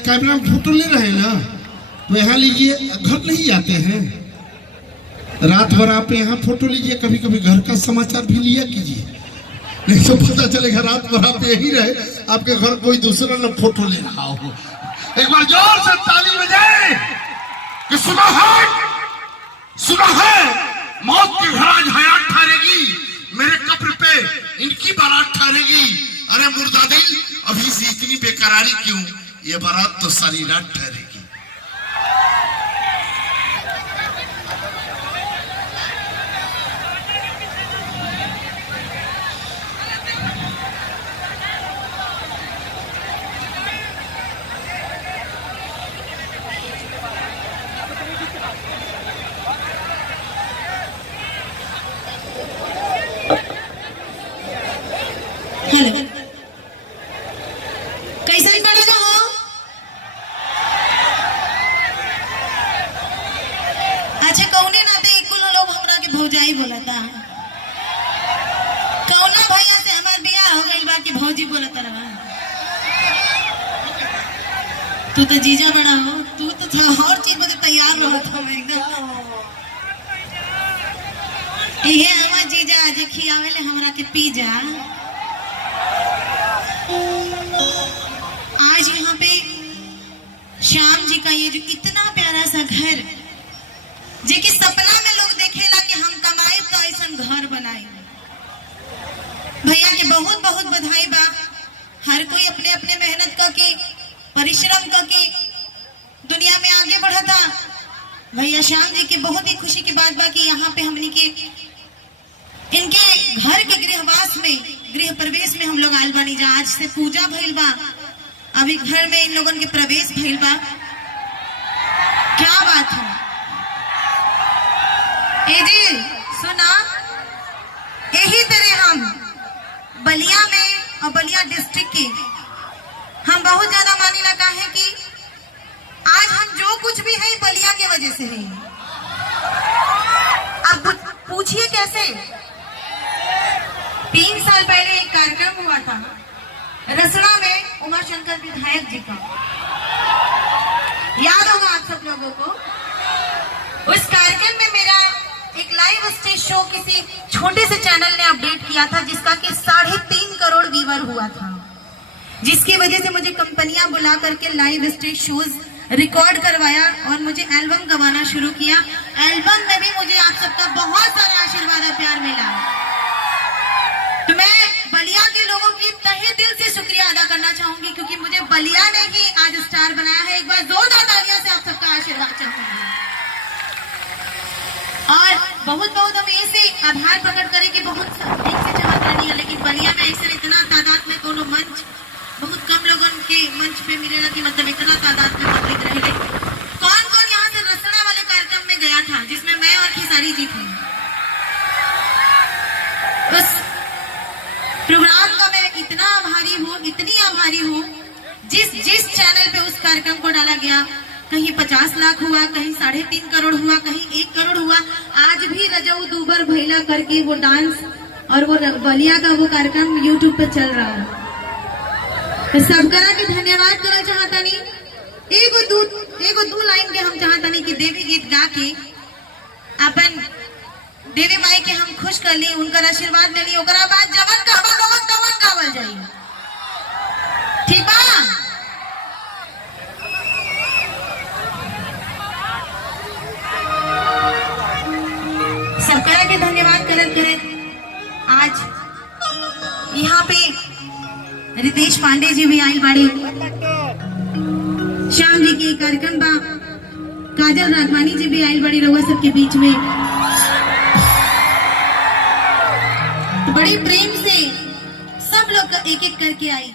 Camera में photo ले रहे हैं ना, तो यहाँ लीजिए, घर नहीं जाते हैं, रात भर आप यहाँ फोटो लीजिए, कभी कभी घर का समाचार भी लिया कीजिए, नहीं तो पता चलेगा रात भर आप यही रहे, आपके घर कोई दूसरा न फोटो ले रहा हो। एक बार जोर से ताली बजाए कि सुना है मौत के घर आज हयात ठहरेगी, मेरे कब्र पे इनकी बारात ठहरेगी। अरे मुर्दा दिल, अभी से इतनी बेकरारी क्यों, ये बारात तो सारी रात ठहरेगी। हेलो, कैसा ही पड़ा हो? अच्छा, कौने नाते कुल लोग हमरा के भौजाई बोलता है, कौना भैया से हमार बियाह हो गइल बा कि भौजी बोलता रहा। तू तो जीजा बड़ा हो, तू तो हर चीज बदे तैयार रहत हो एकदम। इहे हमार जीजा आज खियावेले हमरा के पिज्जा। आज यहाँ पे श्याम जी का ये जो इतना प्यारा सा घर, जे कि सपना में लोग देखेला कि हम कमाए तो ऐसा घर बनाए। भैया के बहुत बहुत बधाई बा। हर कोई अपने अपने मेहनत करके, परिश्रम करके दुनिया में आगे बढ़ा था। भैया श्याम जी की बहुत ही खुशी की बात बा कि यहाँ पे हमनी के इनके घर के गृहवास में, गृह प्रवेश में हम लोग आयल बानी जा। आज से पूजा भइल बा, अभी घर में इन लोगों के प्रवेश भइल बा। क्या बात है ए जी, सुना, यही तरह हम बलिया में और बलिया डिस्ट्रिक्ट के हम बहुत ज्यादा मानीला का है कि आज हम जो कुछ भी है बलिया के वजह से है। अब पूछिए कैसे। 3 साल पहले एक कार्यक्रम हुआ था रसना में उमा शंकर विधायक जी का, याद होगा आप सब लोगों को। उस कार्यक्रम में मेरा एक लाइव स्टेज शो किसी छोटे से चैनल ने अपडेट किया था, जिसका कि 3.5 करोड़ व्यूअर हुआ था, जिसकी वजह से मुझे कंपनियां बुला करके लाइव स्टेज शोज रिकॉर्ड करवाया और मुझे एल्बम गवाना शुरू किया। एल्बम में भी मुझे आप सबका बहुत सारा आशीर्वाद और प्यार मिला। तो मैं बलिया के लोगों की तहे दिल से शुक्रिया अदा करना चाहूंगी, क्योंकि मुझे बलिया ने ही आज स्टार बनाया है। एक बार जोरदार तालियों से आप सबका आशीर्वाद चाहूंगी। और बहुत बहुत हम ऐसे आभार प्रकट करें कि बहुत दिन से चाहता नहीं है, लेकिन बलिया में ऐसे इतना तादाद में दोनों मंच, बहुत कम लोगों के मंच पे मिलेगा कि मतलब इतना तादाद में पब्लिक रहे। कौन कौन यहाँ से रसना वाले कार्यक्रम में गया था, जिसमें मैं और खेसारी जी थे। उस प्रोग्राम का मैं इतना आभारी हूँ, इतनी आभारी हूँ, जिस चैनल पे उस कार्यक्रम को डाला गया, कहीं 50 लाख हुआ, कहीं 3.5 करोड़ हुआ, कहीं 1 करोड़ हुआ। आज भी रजऊ दूबर भैला करके वो डांस और वो बलिया का वो कार्यक्रम यूट्यूब पे चल रहा है। तो सबकरा के धन्यवाद करना चाहता नहीं। एगो दू लाइन के हम चाहता नहीं कि देवी गीत गा के अपन देवी माई के हम खुश कर ली, उनका आशीर्वाद ले ली, ओकरा बाद जवन कहबा लोगन तवन गावल जाई। ठीक बा? सबकरा के धन्यवाद करत आज यहाँ पे रितेश पांडे जी भी आयल बाड़ी। श्याम जी के कार्यक्रम बा, काजल राघवानी जी भी आयल बाड़ी रउआ सबके बीच में। बड़ी प्रेम से सब लोग एक एक करके आई।